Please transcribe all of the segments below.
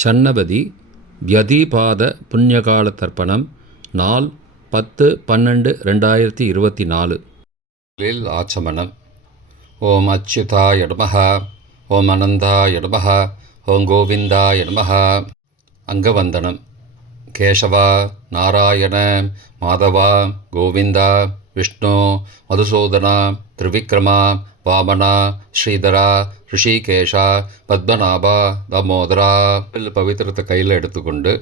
ஷண்ணபதி வ்யதிபாத புண்ணியகால தர்ப்பணம் நாள் 10/12/2024 ஆச்சமனம். ஓம் அச்சுதாய நமஹ, ஓம் அனந்தாய நமஹ, ஓம் கோவிந்தாய நமஹ. அங்கவந்தனம். கேசவா, நாராயண, மாதவா, கோவிந்தா, விஷ்ணு, மதுசூதனா, திரிவிக்ரமா, வாமனா, ஸ்ரீதரா, ரிஷிகேஷா, பத்மநாபா, தாமோதரா. பவித்திரத்தை கையில் எடுத்துக்கொண்டு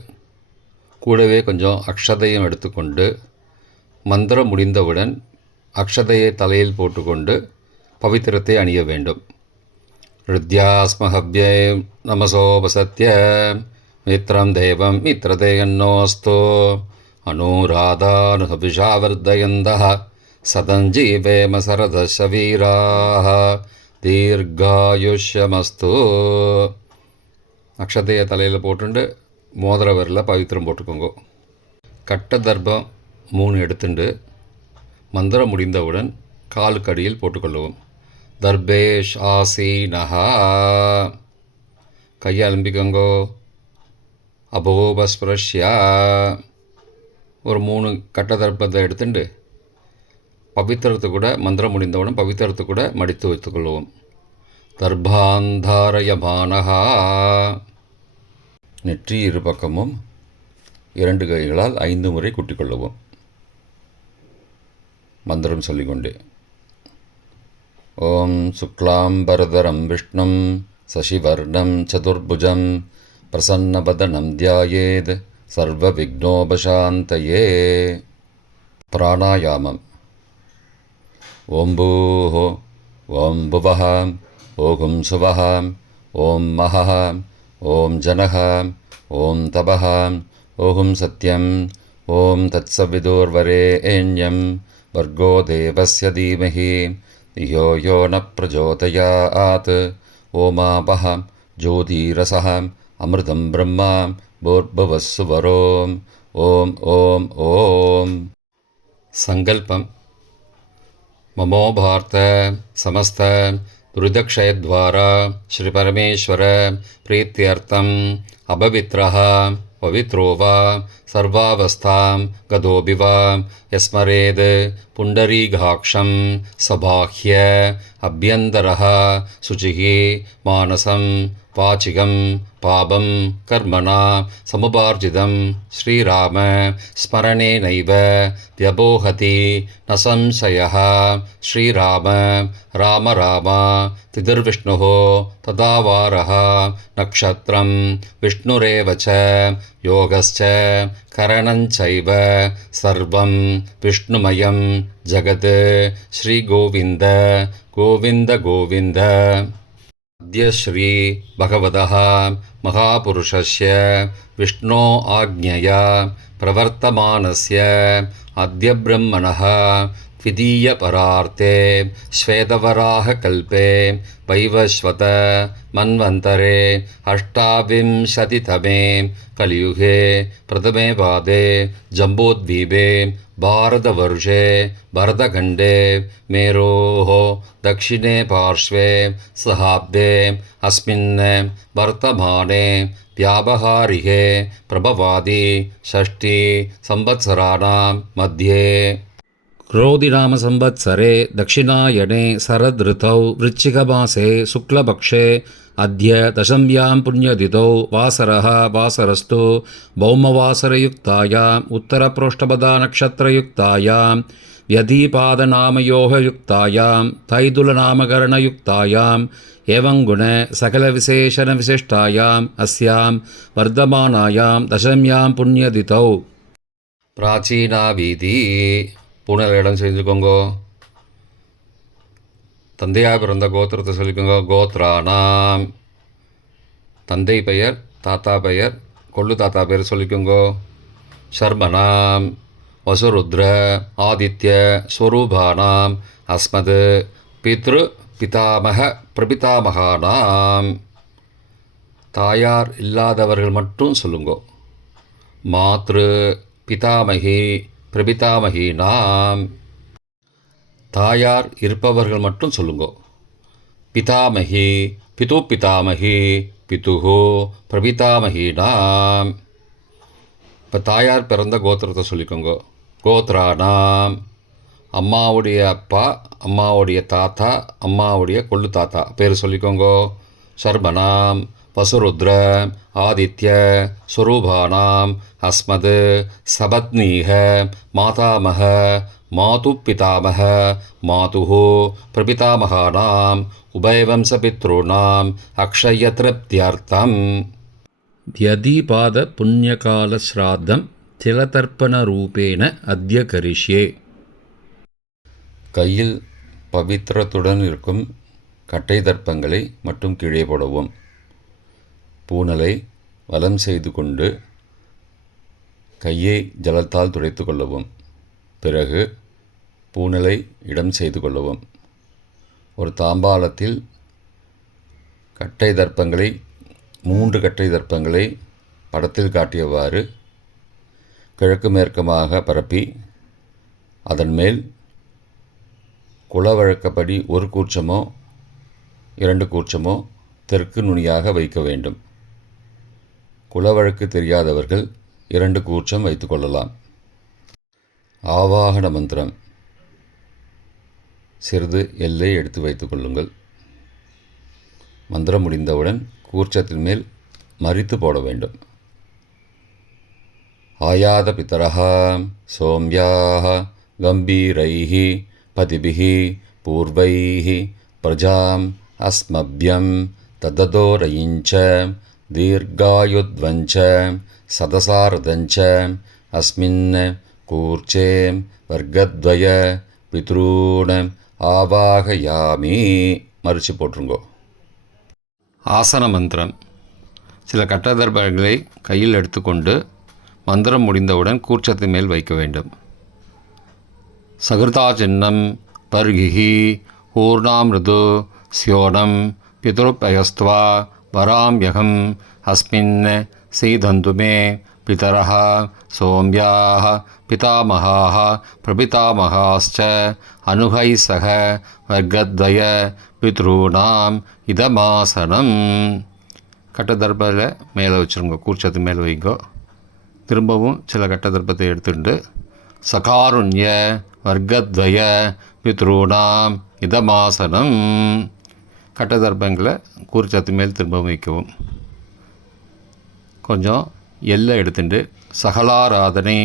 கூடவே கொஞ்சம் அக்ஷதையும் எடுத்துக்கொண்டு மந்திரம் முடிந்தவுடன் அக்ஷதையை தலையில் போட்டுக்கொண்டு பவித்திரத்தை அணிய வேண்டும். ருத்யாஸ்மஹவ்யே நமசோபசத்ய மித்ரம் தேவம் மித்ரதேயன்னோஸ்தோ அனுராதானுஹவிஷாவர்தயந்தः சதஞ்சீவேம சரதசவீராः தீர்காயுஷ்யமஸ்து. அக்ஷதையை தலையில் போட்டுண்டு மோதிர விரலில் பவித்திரம் போட்டுக்கோங்க. கட்ட தர்ப்பம் 3 எடுத்துண்டு மந்திரம் முடிந்தவுடன் காலுக்கடியில் போட்டுக்கொள்ளவும். தர்பேஷ் ஆசீனஹா. கையை அலம்பிக்கோங்கோ. அபோபஸ்பிரஷ்யா. ஒரு 3 கட்ட தர்ப்பத்தை எடுத்துட்டு பவித்திரத்தை கூட மந்திரம் முடிந்தவுடன் பவித்திரத்தை கூட மடித்து வைத்துக்கொள்வோம். தர்பாந்தாரயமானஹா. நெற்றி இரு பக்கமும் 2 கைகளால் 5 முறை குட்டிக்கொள்ளவும். மந்திரம் சொல்லிக்கொண்டே. ஓம் சுக்லாம்பரதரம் விஷ்ணும் சசிவர்ணம் சதுர்புஜம் பிரசன்னவதனம் தியாயேத் சர்வ விக்னோபசாந்தயே. பிராணாயாமம். ஓம் பூஹ, ஓம் புவஹ, ஓம் சுவஹ, ஓம் மஹஹ, ஓம் ஜனஹ, ஓம் தபஹ, ஓம் சத்யம், ஓம் தத்சவிதுர்வரேண்யம் வர்கோ தேவஸ்ய தீமஹி धियो यो न प्रचोदयात्. ओमापः ज्योतिरसः अमृतं ब्रह्मा भूर्भुवस्सुवरोम्. ओम ओम ओम. संकल्पम. ममो भारत समस्त दुरितक्षयद्वारा श्री परमेश्वर प्रीत्यर्थम अपवित्रः पवित्रो वा सर्वावस्थां गतोऽपि वा यस्मरेद् पुण्डरीकाक्षं सबाह्य अभ्यन्तरः शुचिः मानसं वाचिकं पापं कर्मणा समुपार्जितं श्रीराम स्मरणेनैव व्यपोहति न संशयः. श्रीराम राम राम तिथिर्विष्णुः तदावारः नक्षत्रं विष्णुरेव च योगश्च करणञ्चैव सर्वं विष्णुमयं जगत्. श्रीगोविन्द गोविन्द गोविन्द. अद्य श्री भगवतः महापुरुषस्य विष्णो आज्ञया प्रवर्तमानस्य अद्य ब्रह्मणः द्वितीयपरार्थे श्वेतवराहकल्पे वैवस्वत मन्वन्तरे 28तमे कलियुगे प्रथमे पादे जम्बूद्वीपे भारतवर्षे भरतखण्डे मेरोः दक्षिणे पार्श्वे सहाब्दे अस्मिन् वर्तमाने व्यावहारिके प्रभवादि 6 संवत्सराणां मध्ये क्रोधिनाम संवत्सरे दक्षिणायने शरदृतौ वृश्चिकमासे शुक्लपक्षे अद्य दशम्यां पुण्यतिथौ वासरः वासरस्तु भौमवासरयुक्तायाम् उत्तरप्रोष्ठपदानक्षत्रयुक्तायां व्यधिपादनामयोगयुक्तायां तैदुलनामकरणयुक्तायाम् एवं गुण सकलविशेषणविशिष्टायाम् अस्यां वर्धमानायां दशम्यां पुण्यतिथौ प्राचीना வீதி. பூனல் இடம் செஞ்சுக்கோங்கோ. தந்தையாக பிறந்த கோத்திரத்தை சொல்லிக்கோங்க. கோத்ரானாம். தந்தை பெயர், தாத்தா பெயர், கொள்ளு தாத்தா பெயர் சொல்லிக்கோங்கோ. ஷர்மனாம் வசுருத்ர ஆதித்ய ஸ்வரூபானாம் அஸ்மத் பித்ரு பிதாமக பிரபிதாமகானாம். தாயார் இல்லாதவர்கள் மட்டும் சொல்லுங்கோ. மாத்ரு பிதாமகி பிரபிதாமகீனாம். தாயார் இருப்பவர்கள் மட்டும் சொல்லுங்கோ. பிதாமகி பிது பிதாமகி பிதுஹோ பிரபிதாமகீனாம். இப்போ தாயார் பிறந்த கோத்திரத்தை சொல்லிக்கோங்க. கோத்ரானாம், அம்மாவுடைய அப்பா, அம்மாவுடைய தாத்தா, அம்மாவுடைய கொள்ளு தாத்தா பேர் சொல்லிக்கோங்க. சர்மனாம் வசுருத்ர ஆதித்ய ஸ்வரூபானாம் அஸ்மத் சபத்னீக மாதாமக மாது பிதாமக மாதுஹோ பிரபிதாமகானாம் உபயவம்சபித்ருணாம் அக்ஷயத்ருப்தியர்த்தம். வியதிபாத புண்ணியகால ஸ்ராத்தம் திலதர்ப்பணரூபேண அத்ய கரிஷ்யே. கையில் பவித்திரத்துடன் இருக்கும் கட்டை தர்ப்பங்களை மட்டும் கீழே போடவும். பூனலை வலம் செய்து கொண்டு கையை ஜலத்தால் துடைத்து கொள்ளவும். பிறகு பூனலை இடம் செய்து கொள்ளவும். ஒரு தாம்பாளத்தில் கட்டை தர்ப்பங்களை 3 கட்டை தர்ப்பங்களை படத்தில் காட்டியவாறு கிழக்கு மேற்கமாக பரப்பி அதன் மேல் குலவழக்கப்படி 1 கூர்ச்சமோ 2 கூர்ச்சமோ தெற்கு நுனியாக வைக்க வேண்டும். குலவழக்கு தெரியாதவர்கள் 2 கூர்ச்சம் வைத்து கொள்ளலாம். ஆவாகன மந்திரம். சிறிது எல்லை எடுத்து வைத்து கொள்ளுங்கள். மந்திரம் முடிந்தவுடன் கூர்ச்சத்தின் மேல் மரித்து போட வேண்டும். ஆயாத பிதரஹ சோம்யாஹ கம்பீரைஹி பதிபிஹி பூர்வைஹி பிரஜாம் அஸ்மப்யம் தததோரயிஞ்ச தீர்காயுத்வஞ்ச சதசாரதஞ்ச அஸ்மின் கூர்ச்சே வர்க்கத்வய பித்ரூண ஆவாகயாமி. மறித்து போட்டுருங்கோ. ஆசன மந்திரம். சில கட்டதர்பங்களை கையில் எடுத்துக்கொண்டு மந்திரம் முடிந்தவுடன் கூர்ச்சத்தின் மேல் வைக்க வேண்டும். சகிருதா சின்னம் பர்கிஹி ஊர்ணாமிருது ஸ்யோனம் பிதுருப்பயஸ்துவா வராம்யகம் அஸ்மின் சீதந்துமே பிதரஹ சோம்யாஹ பிதாமகாஹ பிரபிதாமகாஸ்ச அனுகை சக வர்க்கத்வய பித்ருணாம் இதமாசனம். கட்டதர்பத்தில் மேலே வச்சுருங்க. கூர்ச்சத்து மேலே வைங்கோ. திரும்பவும் சில கட்டதர்ப்பத்தை எடுத்துட்டு சகாருண்ய வர்க்கத்வய பித்ருணாம் இதமாசனம். கட்டதர்ப்பங்களை கூர்ச்சத்து மேல் திரும்பவும் வைக்கவும். கொஞ்சம் எல்லை எடுத்துட்டு சகலாராதனை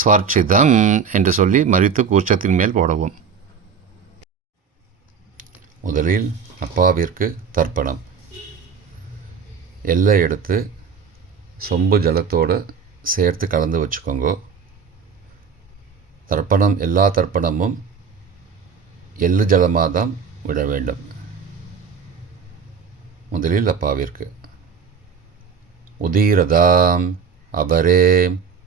ஸ்வர்ச்சிதம் என்று சொல்லி மறித்து கூர்ச்சத்தின் மேல் போடவும். முதலில் அப்பாவிற்கு தர்ப்பணம். எல்லை எடுத்து சொம்பு ஜலத்தோடு சேர்த்து கலந்து வச்சுக்கோங்க. தர்ப்பணம் எல்லா தர்ப்பணமும் எள்ளு ஜலமாக தான் விட வேண்டும். முதலில் அப்பாவிற்கு உதீரதாம் அபரே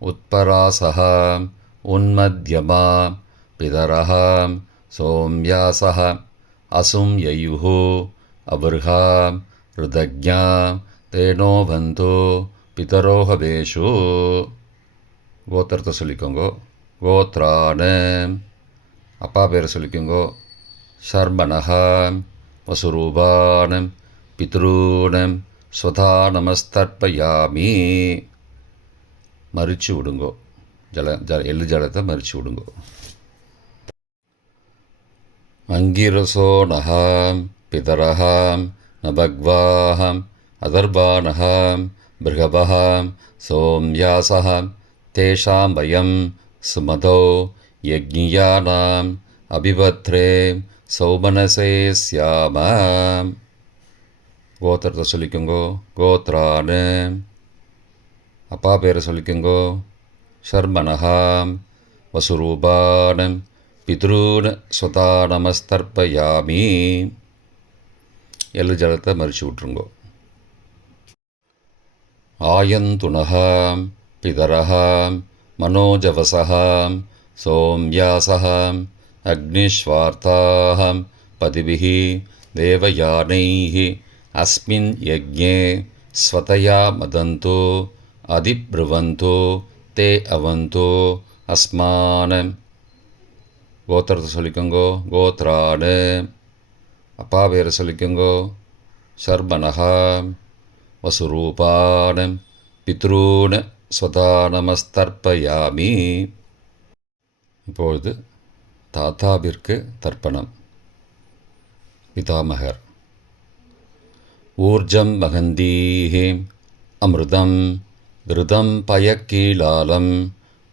உத்பராசகாம் உன்மத்யமாம் பிதரஹாம் சோம்யாசஹ அசும் யயுஹோ அபர்ஹாம் ருதக்ஞாம் தேனோ பந்தோ பிதரோஹபேஷு. கோத்திரத்தை சொல்லிக்கோங்கோ. கோத்ரான. அப்பா பேரை சொல்லிக்கோங்கோ. சர்மனஹாம் வசுரூபானம் பித்ரூனம் ஸ்வதா நமஸ்தர்ப்பயாமி. மறித்து விடுங்கோ. எள்ளு ஜலத்தை மறித்து விடுங்கோ. அங்கிரசோனஹாம் பிதரஹாம் நபக்வாஹாம் அதர்பானஹாம் பிருகபஹாம் சோம்யாசஹாம் தேஷாம் வயம் சுமதோ யக்ஞியானாம் அபிபத்ரே சௌமனசே ஸ்யாமாம். கோத்திரத்தை சொல்லிக்கோங்கோ. கோத்ரான. அப்பா பேரை சொல்லிக்கோங்கோ. சர்மனஹாம் வசுரூபானம் பித்ரூன ஸ்வதா நமஸ்தர்ப்பயாமி. எள்ளு ஜலத்தை மறித்து விட்ருங்கோ. ஆயந்துனஹாம் பிதரஹாம் மனோஜவசஹாம் சோம்யாசஹாம் அக்னிஸ்வார்த்தாஹாம் பதிபிஹி தேவயானைஹி அஸ்மின் யக்ஞே ஸ்வதயா மதந்தோ அதிப்ருவந்தோ தே அவந்தோ அஸ்மானம். கோத்திரத்தை சொல்லிக்கோங்கோ. கோத்ரான. அப்பா பேரை சொல்லிக்கோங்கோ. சர்மணः வசுரூபான் பித்ரூன் ஸ்வதா நமஸ்தர்ப்பயாமி. இப்பொழுது தாத்தாவிற்கு தர்ப்பணம். பிதாமகர். ஊர்ஜம் மகந்தீஹி அமிர்தம் கிருதம் பயக்கீலாலம்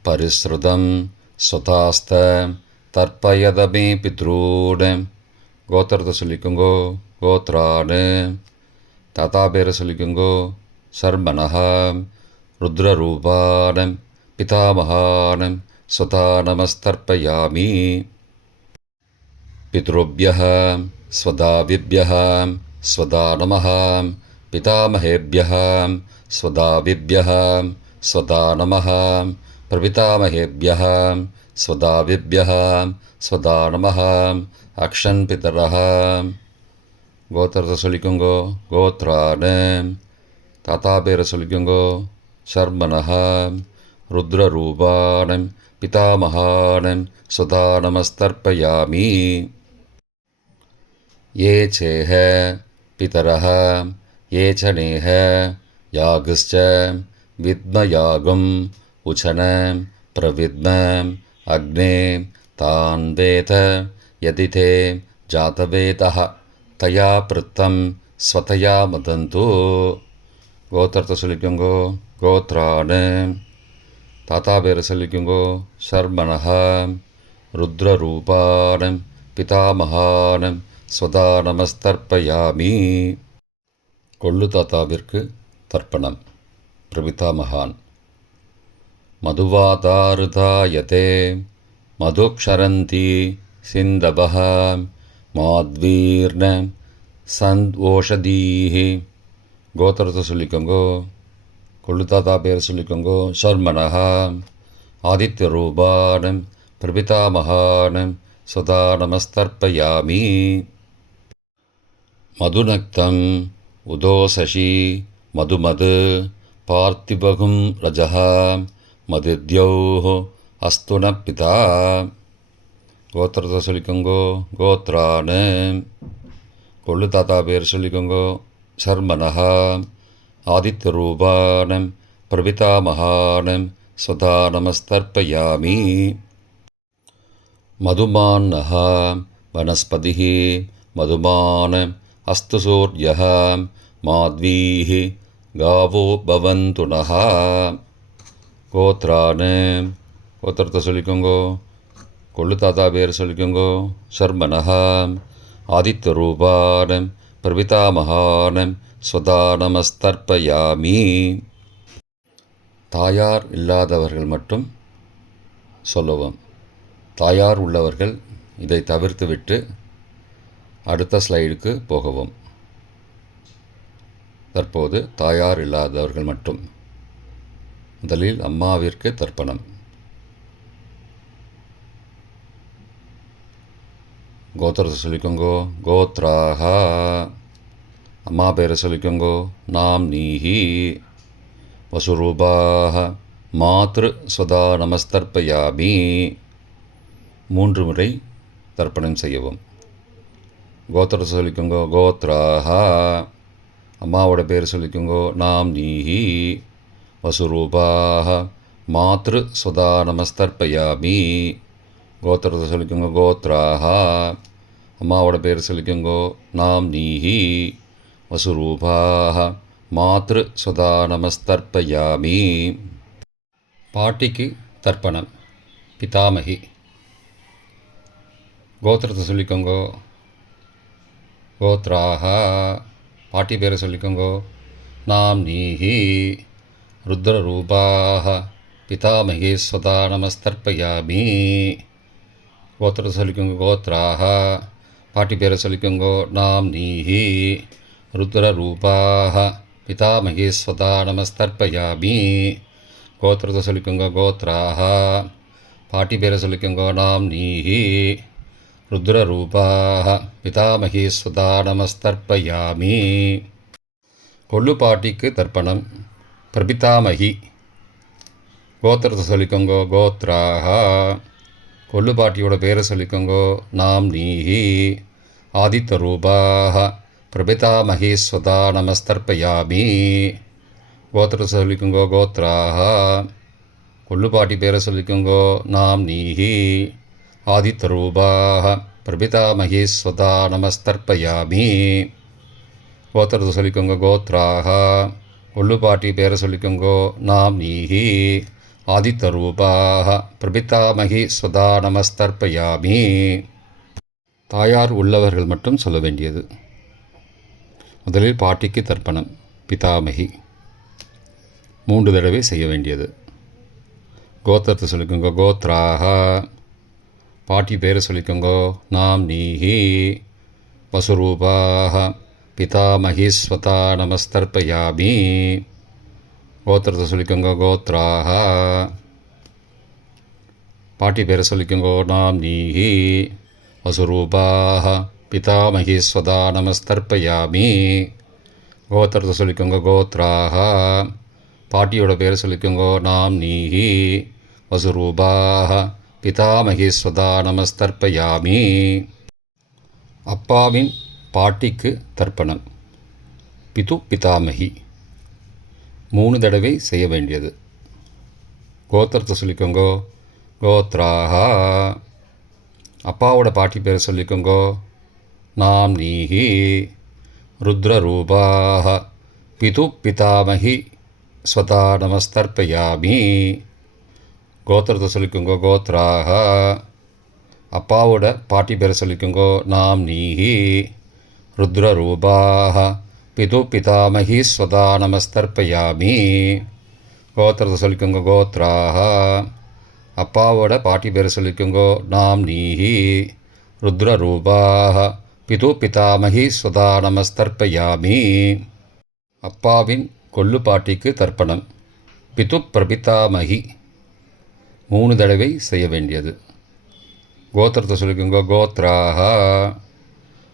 பரிஸ்ருதம் ஸ்வதாஸ்த தர்ப்பயதமே பித்ரூன். கோத்திரத்தை சொல்லிக்கோங்கோ. கோத்ரான். தாத்தா பேரை சொல்லிக்கோங்கோ. சர்மணः ருத்ரரூபான் பிதாமகான் ஸ்வதா நமஸ்தர்ப்பயாமி. பித்ருभ्यः ஸ்வதாவிभ्यः ஸ்வதா நமः. பிதாமகேभ्यः ஸ்வதாவிभ्यः ஸ்வதா நமः. பிரபிதாமகேभ्यः ஸ்வதாவிभ्यः ஸ்வதா நமः. அக்ஷன் பிதரः. கோத்திரத்தை சொல்லிக்கோங்கோ. கோத்ரான். தாத்தா பேரை சொல்லிக்கோங்கோ. சர்மணः ருத்ரரூபான் பிதாமகான் ஸ்வதா நமஸ்தர்ப்பயாமி. ये चेह पितरः ये च नेह यागश्च विद्मयागम् उचन प्रविद्म अग्ने तान् वेद यदि ते जातवेदः तया पृत्तं स्वतया मदन्तु. கோத்திரத்தை சொல்லிக்கோங்கோ. கோத்ரான். தாத்தா பேரை சொல்லிக்கோங்கோ. சர்மணः ருத்ரரூபான் பிதாமகான் ஸ்வதா நமஸ்தர்ப்பயாமி. கொள்ளு தாத்தாவிற்கு தர்ப்பணம். பிரபிதாமகான். மதுவாதாருதாயதே மதுக்ஷரந்தி சிந்தவः மாத்வீர்ண சந்த்வோஷதீஹி. கோத்திரத்தை சொல்லிக்கோங்கோ. கொள்ளு தாத்தா பேரை சொல்லிக்கோங்கோ. சர்மணः ஆதித்யரூபான் பிரபிதாமகான் ஸ்வதா நமஸ்தர்ப்பயாமி. மதுநக்தம் உதோசசி மதுமது பார்த்திபகும் ரஜः மதித்யௌः அஸ்துன பிதா. கோத்திரத்தை சொல்லிக்கோங்கோ. கோத்ரான். கொள்ளு தாத்தா பேர் சொல்லிக்கோங்கோ. சர்மணः ஆதித்யரூபான் பிரபிதாமகான் ஸ்வதா நமஸ்தர்ப்பயாமி. மதுமான்னः வனஸ்பதிः மதுமான் அஸ்து சூர்யः மாத்வீः காவோ பவந்து நः. கோத்ரான். கோத்திரத்தை சொல்லிக்கோங்கோ. கொள்ளு தாத்தா பேர் சொல்லிக்கோங்கோ. சர்மணः ஆதித்யரூபான் பிரபிதாமகான் ஸ்வதா நமஸ்தர்ப்பயாமி. தாயார் இல்லாதவர்கள் மட்டும் சொல்லவும். தாயார் உள்ளவர்கள் இதை தவிர்த்துவிட்டு அடுத்த ஸ்லைடுக்கு போகவும். தற்போது தாயார் இல்லாதவர்கள் மட்டும். முதலில் அம்மாவிற்கு தர்ப்பணம். கோத்திரத்தை சொல்லிக்கோங்கோ. கோத்ராக. அம்மா பேரை சொல்லிக்கோங்கோ. நாம் நீஹி வசுரூபாக மாத்ரு ஸ்வதா நமஸ்தர்ப்பயாமி. 3 முறை தர்ப்பணம் செய்யவும். கோத்திரத்தை சொல்லிக்கோங்கோ. கோத்ராக. அம்மாவோட பேர் சொல்லிக்கோங்கோ. நாம் நீஹி வசுரூபாக மாத்ரு ஸ்வதா நமஸ்தர்ப்பயாமி. கோத்திரத்தை சொல்லிக்கோங்கோ. கோத்ராக. அம்மாவோட பேர் சொல்லிக்கோங்கோ. நாம் நீஹி வசுரூபாக மாத்ரு ஸ்வதா நமஸ்தர்ப்பயாமி. பாட்டிக்கு தர்ப்பணம். பிதாமகி. கோத்திரத்தை சொல்லிக்கோங்கோ. கோத்ராக. பாட்டி பேரை சொல்லிக்கோங்கோ. நாம் நீஹி ருத்ரரூபாக பிதாமகி ஸ்வதா நமஸ்தர்ப்பயாமி. கோத்திரத்தை சொல்லிக்கோங்கோ. கோத்ராக. பாட்டி பேரை சொல்லிக்கோங்கோ. நாம் நீஹி ருத்ரரூபாக பிதாமகி ஸ்வதா நமஸ்தர்ப்பயாமி. கோத்திரத்தை சொல்லிக்கோங்கோ. கோத்ராக. பாட்டி பேரை சொல்லிக்கோங்கோ. நாம் நீஹி ருத்ரரூபாக பிதாமகி ஸ்வதா நமஸ்தர்ப்பயாமி. கொள்ளு பாட்டிக்கு தர்ப்பணம். பிரபிதாமகி. கோத்திரத்தை சொல்லிக்கோங்கோ. கோத்ராக. கொள்ளு பாட்டியோட பேரை சொல்லிக்கோங்கோ. நாம் நீஹி ஆதித்யரூபாக பிரபிதாமகி ஸ்வதா நமஸ்தர்ப்பயாமி. கோத்திரத்தை சொல்லிக்கோங்கோ கோத்ராக. கொள்ளுப்பாட்டி பேரை சொல்லிக்கோங்கோ நாம் நீஹி. ஆதித்தரூபாக பிரபிதாமகி ஸ்வதா நமஸ்தர்ப்பயாமி. கோத்திரத்தை சொல்லிக்கோங்க கோத்ராக. கொள்ளுப்பாட்டி பேரை சொல்லிக்கோங்கோ நாம் நீஹி. ஆதித்தரூபாக பிரபிதாமகி ஸ்வதா நமஸ்தர்ப்பயாமி. தாயார் உள்ளவர்கள் மட்டும் சொல்ல வேண்டியது. முதலில் பாட்டிக்கு தர்ப்பணம் பிதாமகி 3 தடவை செய்ய வேண்டியது. கோத்திரத்தை சொல்லிக்கோங்க கோத்ராக. பாட்டி பேரை சொல்லிக்கோங்கோ நாம் நீஹி. வசுரூபாக பிதாமகி ஸ்வதா நமஸ்தர்ப்பயாமி. கோத்திரத்தை சொல்லிக்கோங்க கோத்ராக. பாட்டி பேரை சொல்லிக்கோங்கோ நாம் நீஹி. வசுரூபாக பிதாமகி ஸ்வதா நமஸ்தர்ப்பயாமி. கோத்திரத்தை சொல்லிக்கோங்க கோத்ராக. பாட்டியோட பேரை சொல்லிக்கோங்கோ நாம் நீஹி. வசுரூபாக பிதாமகி ஸ்வதா நமஸ்தர்ப்பயாமி. அப்பாவின் பாட்டிக்கு தர்ப்பணம் பிது பிதாமகி 3 தடவை செய்ய வேண்டியது. கோத்திரத்தை சொல்லிக்கோங்கோ கோத்ராக. அப்பாவோட பாட்டி பேரை சொல்லிக்கோங்கோ நாம் நீஹி. ருத்ரரூபாக பிது பிதாமகி ஸ்வதா நமஸ்தர்ப்பயாமி. கோத்திரத்தை சொல்லிக்கோங்கோ கோத்ராக. அப்பாவோட பாட்டி பேரை சொல்லிக்கோங்கோ நாம் நீஹி. ருத்ரரூபாக பிது பிதாமகி ஸ்வதா நமஸ்தர்ப்பயாமி. கோத்திரத்தை சொல்லிக்கோங்க கோத்ராக. அப்பாவோட பாட்டி பேரை சொல்லிக்கோங்கோ நாம் நீஹி. ருத்ரரூபாக பிது பிதாமகி ஸ்வதா நமஸ்தர்ப்பயாமி. அப்பாவின் கொள்ளு பாட்டிக்கு தர்ப்பணம் பிது பிரபிதாமகி 3 தடவை செய்ய வேண்டியது. கோத்திரத்தை சொல்லிக்கோங்கோ கோத்ராக.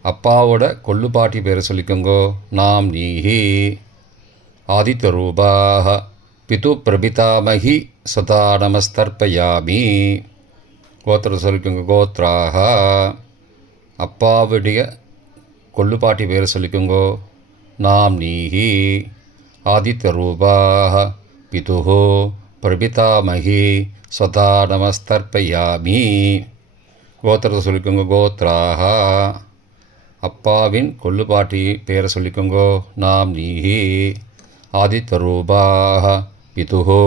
அப்பாவோட கொள்ளு பாட்டி பேரை சொல்லிக்கோங்கோ நாம் நீஹி. ஆதித்தரூபாக பிது பிரபிதாமகி ஸ்வதா நமஸ்தர்ப்பயாமி. கோத்திரத்தை சொல்லிக்கோங்க கோத்ராக. அப்பாவுடைய கொள்ளுப்பாட்டி பேரை சொல்லிக்கோங்கோ நாம் நீஹி. ஆதித்தரூபாக பிதுஹோ பிரபிதாமகி ஸ்வதா நமஸ்தர்ப்பயாமி. கோத்திரத்தை சொல்லிக்கோங்க கோத்ராக. அப்பாவின் கொள்ளுப்பாட்டி பேரை சொல்லிக்கோங்கோ நாம் நீஹி. ஆதித்தரூபாக பிதுஹோ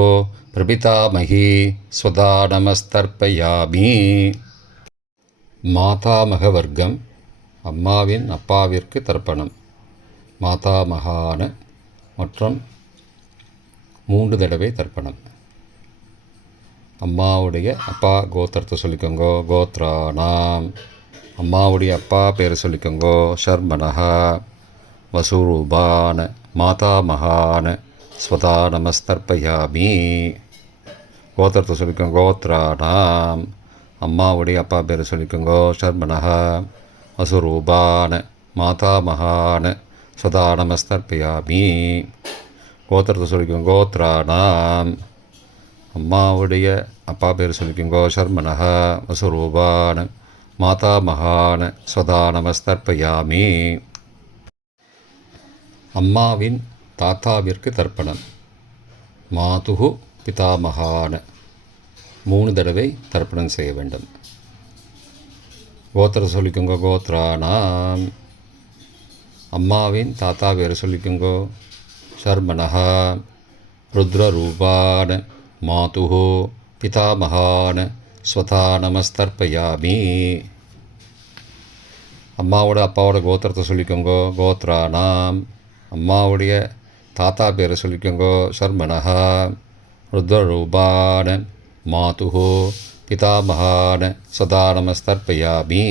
பிரபிதாமகி ஸ்வதா நமஸ்தர்ப்பயாமி. மாதாமக வர்க்கம் அம்மாவின் அப்பாவிற்கு தர்ப்பணம் மாதாமகான மற்றும் 3 தடவை தர்ப்பணம். அம்மாவுடைய அப்பா கோத்திரத்தை சொல்லிக்கோங்கோ கோத்ரானாம். அம்மாவுடைய அப்பா பேரை சொல்லிக்கோங்கோ ஷர்மனஹா. வசுரூபான மாதாமகான ஸ்வதா நமஸ்தர்ப்பயாமி. கோத்திரத்தை சொல்லிக்கோங்க கோத்ரானாம். அம்மாவுடைய அப்பா பேரை சொல்லிக்கோங்கோ ஷர்மனஹா. வசுரூபான மாதாமகான ஸ்வதா நமஸ்தர்ப்பயாமி. கோத்திரத்தை சொல்லிக்கோங்க கோத்ரானாம். அம்மாவுடைய அப்பா பேர் சொல்லிக்கோங்கோ ஷர்மனஹா. வசுரூபான மாதாமகான ஸ்வதா நமஸ்தர்ப்பயாமி. அம்மாவின் தாத்தாவிற்கு தர்ப்பணம் மாதுகு பிதாமகான 3 தடவை தர்ப்பணம் செய்ய வேண்டும். கோத்திர சொல்லிக்கோங்க கோத்ரானாம். அம்மாவின் தாத்தா பேரை சொல்லிக்கோங்கோ ஷர்மனஹா. ருத்ரரூபான மாதுஹோ பிதாமகான ஸ்வதா நமஸ்தர்ப்பயாமி. அம்மாவோட அப்பாவோட கோத்திரத்தை சொல்லிக்கோங்கோ கோத்ரானாம். அம்மாவுடைய தாத்தா பேரை சொல்லிக்கோங்கோ ஷர்மனஹா. ருத்ரரூபான மாதுஹோ பிதாமகான சதா நமஸ்தர்ப்பயாமி.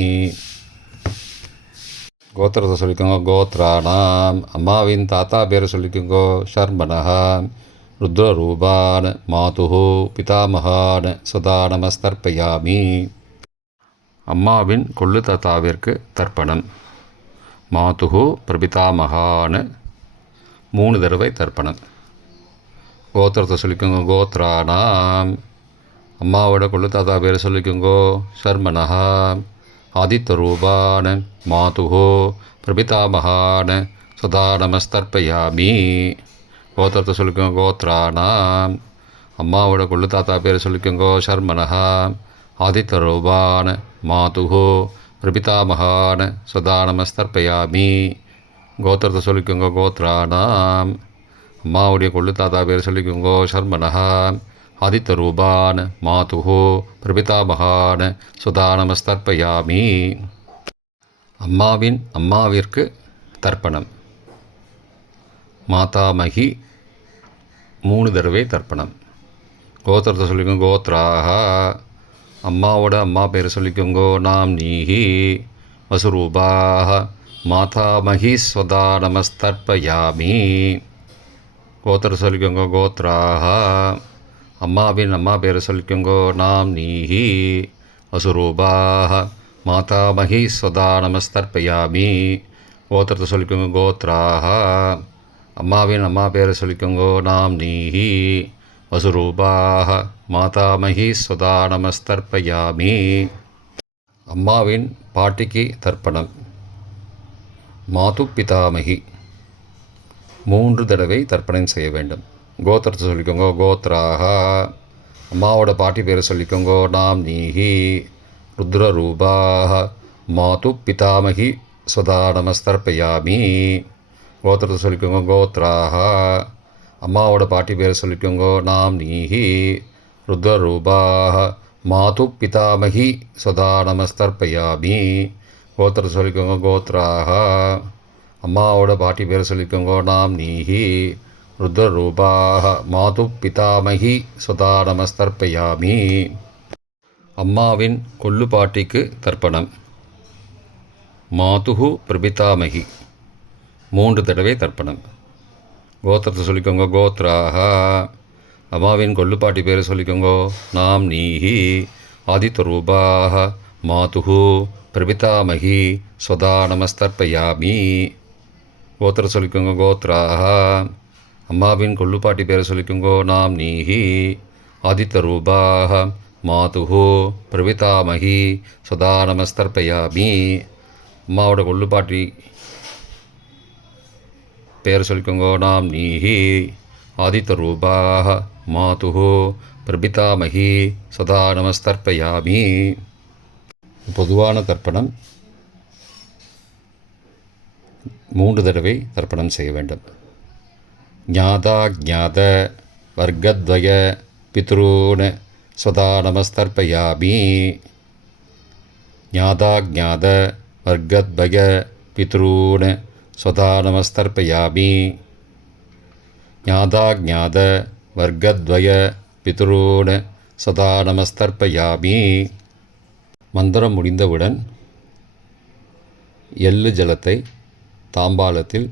கோத்திரத்தை சொல்லிக்கோங்க கோத்ரானாம். அம்மாவின் தாத்தா பேரை சொல்லிக்கோங்கோ ஷர்மனஹா. ருத்ரரூபான மாதுஹோ பிதாமகான சதா நமஸ்தர்ப்பயாமி. அம்மாவின் கொள்ளு தாத்தாவிற்கு தர்ப்பணம் மாதுஹோ பிரபிதாமகான 3 தடவை தர்ப்பணம். கோத்திரத்தை சொல்லிக்கோங்க கோத்ரானாம். அம்மாவோட கொள்ளு தாத்தா பேரை சொல்லிக்கோங்கோ ஷர்மனஹா. ஆதித்தரூபான மாதுஹோ பிரபிதாமகான் சதா நமஸ்தர்ப்பயாமி. கோத்திரத்தை சொல்லிக்கோங்க. கோத்ரானாம். அம்மாவோட கொள்ளு தாத்தா பேர் சொல்லிக்கோங்கோ. சர்மனஹா. ஆதித்தரூபான் மாதுஹோ பிரபிதாமகான் சதா நமஸ்தர்ப்பயாமி. கோத்திரத்தை சொல்லிக்கோங்க. கோத்ரானாம். அம்மாவுடைய கொள்ளு தாத்தா பேர் சொல்லிக்கோங்கோ. சர்மனஹா. ஆதித்தரூபான் மாதுஹோ பிரபிதாமகான் சதா நமஸ்தர்ப்பயாமி. அம்மாவிற்கு தர்ப்பணம். மாதாமகி 3 தடவை தர்ப்பணம். கோத்திரத்தை சொல்லிக்கோங்க. கோத்ராக. அம்மாவோட அம்மா பேர் சொல்லிக்கோங்கோ. நாம் நீஹி வசுரூபாக மாதாமகி ஸ்வதா நமஸ்தர்ப்பயாமி. கோத்திரத்தை சொல்லிக்கோங்க. கோத்ராக. அம்மாவின் அம்மா பேர் சொல்லிக்கோங்கோ. நாம் நீஹி வசுரூபாக மாதாமகி ஸ்வதா நமஸ்தர்ப்பயாமி. கோத்திரத்தை சொல்லிக்கோங்க. கோத்ராக. அம்மாவின் அம்மா பேரை சொல்லிக்கோங்கோ. நாம் நீஹி வசுரூபாக மாதாமகி ஸ்வதா நமஸ்தர்ப்பயாமி. அம்மாவின் பாட்டிக்கு தர்ப்பணம். மாது பிதாமகி 3 தடவை தர்ப்பணம் செய்ய வேண்டும். கோத்திரத்தை சொல்லிக்கோங்க. கோத்ராக. அம்மாவோட பாட்டி பேரை சொல்லிக்கோங்கோ. நாம் நீஹி ருத்ரரூபாக மாது பிதாமகி ஸ்வதா நமஸ்தர்ப்பயாமி. கோத்திரத்தை சொல்லிக்கோங்க. கோத்ராக. அம்மாவோட பாட்டி பேரை சொல்லிக்கோங்கோ. நாம் நீஹி ருத்ரரூபாக மாது பிதாமகி ஸ்வதா நமஸ்தர்ப்பயாமி. கோத்திரத்தை சொல்லிக்கோங்க. கோத்ராக. அம்மாவோட பாட்டி பேரை சொல்லிக்கோங்கோ. நாம் நீஹி ருத்ரரூபாக மாது பிதாமகி ஸ்வதா நமஸ்தர்ப்பயாமி. அம்மாவின் கொள்ளு பாட்டிக்கு தர்ப்பணம். மாதுஹு பிரபிதாமகி 3 தடவை தர்ப்பணம். கோத்திரத்தை சொல்லிக்கோங்க. கோத்ராக. அம்மாவின் கொள்ளுப்பாட்டி பேரை சொல்லிக்கோங்கோ. நாம் நீஹி ஆதித்தரூபாக மாதுஹு பிரபிதாமகி ஸ்வதா நமஸ்தர்ப்பயாமி. கோத்திரத்தை சொல்லிக்கோங்க. கோத்ராக. அம்மாவின் கொள்ளுப்பாட்டி பேரை சொல்லிக்கோங்கோ. நாம் நீஹி ஆதித்தரூபாக மாதுஹு பிரபிதாமகி ஸ்வதா நமஸ்தர்ப்பயாமி. அம்மாவோட கொள்ளுப்பாட்டி பேர் சொல்லிக்கோங்கோ. நாம் நீஹி ஆதித்தரூபாக மாதுஹு பிரபிதாமகி சதா நமஸ்தர்ப்பயாமி. பொதுவான தர்ப்பணம் 3 தடவை தர்ப்பணம் செய்ய வேண்டும். ஞாதா ஞாத வர்க்கத்வய பித்ரூன் ஸ்வதா நமஸ்தர்ப்பயாமி. ஞாதா ஞாத வர்க்கத்வய பித்ரூன் ஸ்வதா நமஸ்தர்ப்பயாமி. ஞாதா ஞாத வர்க்கத்வய பித்ரூன் சதா நமஸ்தர்ப்பயாமி. மந்திரம் முடிந்தவுடன் எள்ளு ஜலத்தை தாம்பாலத்தில்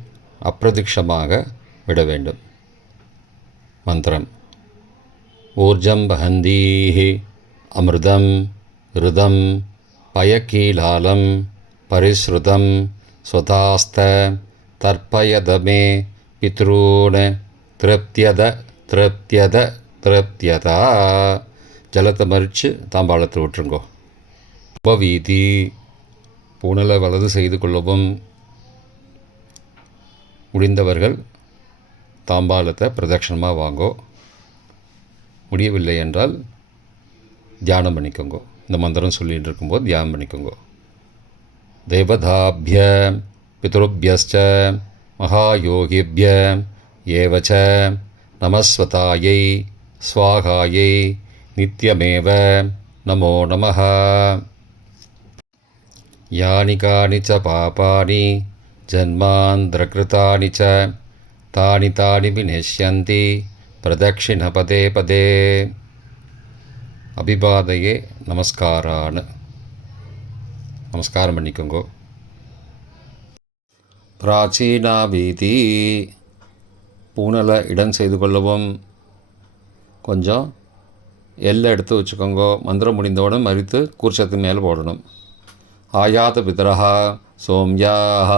அப்பிரதிக்ஷமாக விட வேண்டும். மந்திரம். ஊர்ஜம் வஹந்தீஹி அமிர்தம் ருதம் பயக்கீலாலம் பரிஸ்ருதம் ஸ்வதாஸ்த தர்ப்பயதமே பித்ரூன் திருப்தியத திருப்தியத திருப்தியதா. ஜலத்தை மறித்து தாம்பாளத்தில் விட்டுருங்கோ. உபவீதி. பூனலை வலது செய்து கொள்ளவும். முடிந்தவர்கள் தாம்பாலத்தை பிரதட்சணமாக வாங்கோ. முடியவில்லை என்றால் தியானம் பண்ணிக்கோங்கோ. இந்த மந்திரம் சொல்லிகிட்டு இருக்கும்போது தியானம் பண்ணிக்கோங்கோ. தேவதாபிய பித்ருபியஸ்ச மகாயோகிபிய ஏவச்ச நமஸ்வதாயை ஸ்வாகாயை நித்யமேவ நமோ நமः. யானி கானி ச பாபானி ஜன்மாந்திரகிருதானி ச தானி தானி விநஷ்யந்தி பிரதக்ஷிண பதே பதே. அபிபாதையே நமஸ்காரான்னு நமஸ்காரம் பண்ணிக்கோங்கோ. பிராச்சீனா வீதி. பூனலை இடம் செய்து கொள்ளவும். கொஞ்சம் எல்லை எடுத்து வச்சுக்கோங்கோ. மந்திரம் முடிந்தவுடன் மறித்து கூர்ச்சத்து மேலே போடணும். ஆயாத பிதரஹா சோம்யாஹ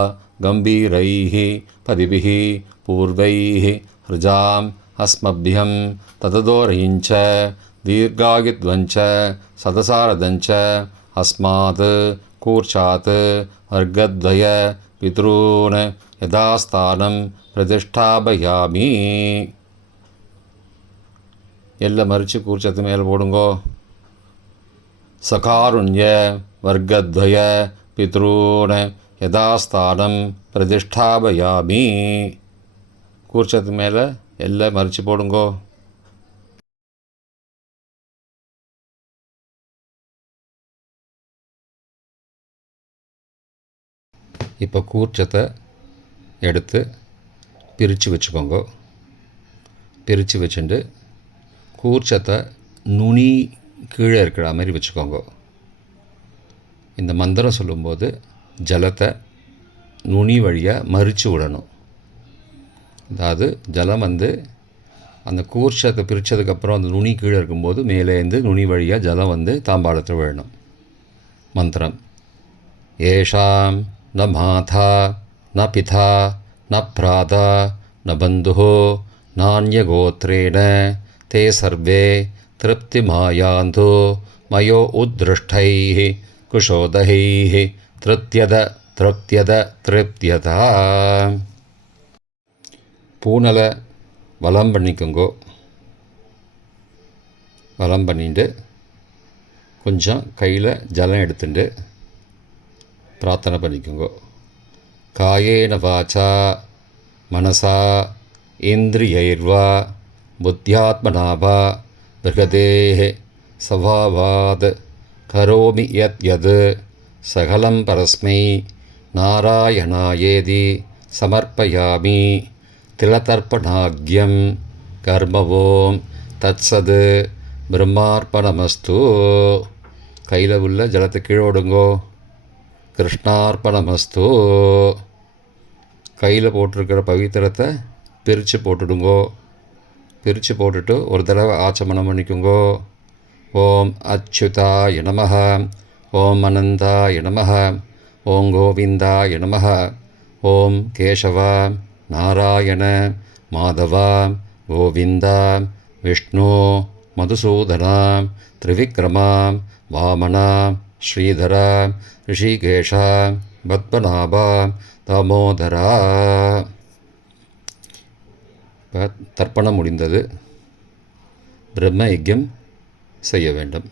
கம்பீரைஹி பதிபிஹி பூர்வைஹி ஹிருஜாம் அஸ்மபியம் தததோரயிஞ்ச தீர்காயுத்வஞ்ச சதசாரதஞ்ச அஸ்மாத் கூர்ச்சாத் வர்க்கத்வய பித்ரூன் யதாஸ்தானம் பிரதிஷ்டாபயாமி. எல்லாம் மறித்து கூர்ச்சத்து மேலே போடுங்கோ. சகாருண்ய வர்க்கத்வய பித்ரூன் யதாஸ்தானம் பிரதிஷ்டாபயாமி. கூர்ச்சத்து மேலே எல்லாம் மறித்து போடுங்கோ. இப்போ கூர்ச்சத்தை எடுத்து பிரித்து வச்சுக்கோங்க. பிரித்து வச்சுட்டு கூர்ச்சத்தை நுனி கீழே இருக்கிற மாதிரி வச்சுக்கோங்க. இந்த மந்திரம் சொல்லும்போது ஜலத்தை நுனி வழியாக மறித்து விடணும். அதாவது ஜலம் அந்த கூர்ச்சத்தை பிரித்ததுக்கப்புறம் அந்த நுனி கீழே இருக்கும்போது மேலேருந்து நுனி வழியாக ஜலம் தாம்பாளத்தில் விழணும். மந்திரம்: ஏஷாம் ந மாதா ந பிதா ந பிராதா ந பந்துஹோ நான்யகோத்ரேண தே சர்வே திருப்திமாயாந்து மயோ உத்ருஷ்டைः குஷோதகைः திருப்தியத திருப்தியத திருப்தியதா. பூனலை வலம் பண்ணிக்கோங்கோ. வலம் பண்ணிட்டு கொஞ்சம் கையில் ஜலம் எடுத்துட்டு பிரார்த்தனை பண்ணிக்கோங்க. காயேன வாச்சா மனசா இந்திரியைர்வா புத்தியாத்மனாவா பிருகதேஹ சவாவாத் கரோமி யத் யத் சகலம் பரஸ்மை நாராயணாயேதி சமர்ப்பயாமி. திலதர்ப்பணாக்யம் கர்மவோம் தத்சத் பிரம்மார்ப்பணமஸ்து. கையில் உள்ள ஜலத்தை கீழோடுங்கோ. கிருஷ்ணார்ப்பணமஸ்து. கையில் போட்டிருக்கிற பவித்திரத்தை பிரித்து போட்டுடுங்கோ. பிரித்து போட்டுட்டு ஒரு தடவை ஆச்சமனம் பண்ணிக்கோங்கோ. ஓம் அச்சுதாய நமஹ, ஓம் அனந்தாய நமஹ, ஓம் கோவிந்தாய நமஹ, ஓம் கேசவா நாராயண மாதவா கோவிந்தா விஷ்ணு மதுசூதனா திரிவிக்ரமா வாமனா ஸ்ரீதரா ரிஷிகேஷா பத்மநாபா தாமோதரா. தர்ப்பணம் முடிந்தது. பிரம்ம யஜ்யம் செய்ய வேண்டும்.